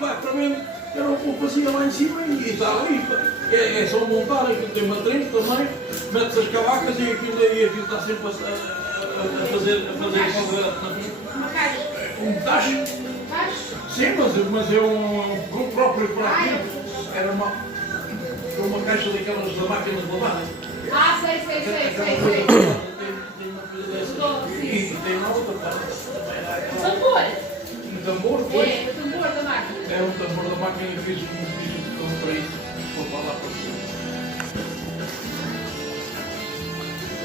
vai para venda, eu não fazia lá em cima e está ali. É só montar, aquilo tem uma trempe também, metes as cavacas e aquilo está sempre a fazer Uma caixa. um tacho. Tacho? Sim, mas é um próprio para aquilo. Era uma caixa daquelas da máquina de lavar. Sei. Tem uma coisa dessa. E tem uma outra parte. O tambor? Um tambor, pois. É, o tambor da máquina. É um tambor da máquina que fiz um para isso. Vou falar para você.